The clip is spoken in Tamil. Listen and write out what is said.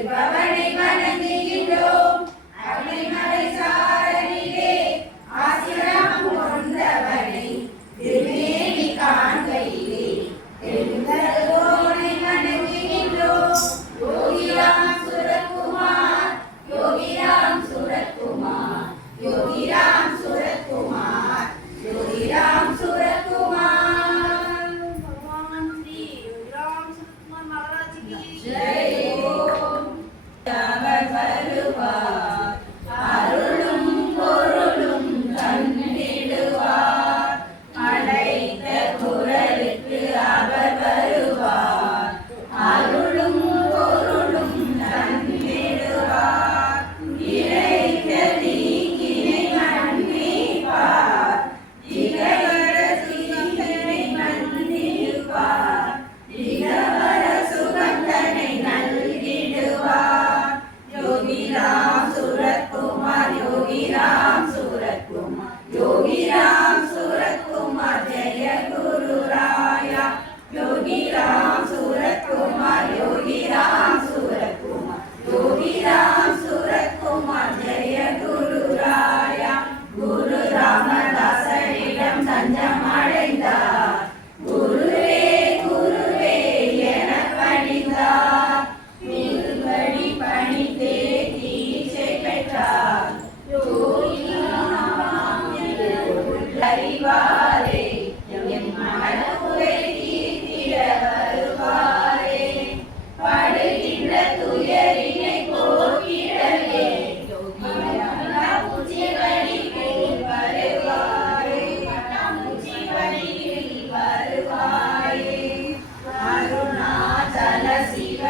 இருப்பவனை வணங்குகின்றோம். அக்னிமலை சாரணிலே ஆசிரம் கொண்டவனை திருமேனி காண்கையிலே எழுந்தருளோனை வணங்குகின்றோம். யோகிராம் சுரத்குமார், யோகிராம் சுரத்குமார், யோகிராம் சுரத்குமார், யோகிராம் சுரத்குமார். भगवान श्री योगीराम सुरतकुमार महाराज की जय ஓம். அவர் வருவார், அருளும் பொருளும் தந்திடுவார். அழைத்த குரலுக்கு அவர் வருவார், அருளும் பொருளும் தந்திடுவார். இழைத்த தீங்கினை மன்னிப்பார், இகவர தீங்கினை மன்னிப்பார். இகவர சுகந்தனை நல்கிடுவார். யோகிராம் சுரத்குமார், யோகிராம் சுரத்குமார், யோகிராம் சுரத்குமார், ஜெய குரு ராயா. யோகிராம் சுரத்குமார், யோகிராம் சுரத்குமார், யோகிராம் சுரத்குமார், ஜெய குரு ராயா. குரு ராமதாசரிடம் தஞ்சம் அடைந்தார். குருவே குருவே என பணிந்தார். திருவடி பணிந்தே தீட்சை பெற்றார். அறிவாரே எம் மனக்குறை தீர்த்திட வருவாரே. படுகின்ற துயரினை போக்கிடவே பட்டாம்பூச்சி வடிவில் வருவாரே. பட்டாம்பூச்சி வடிவில் வருவாரே. அருணாச்சல சிவ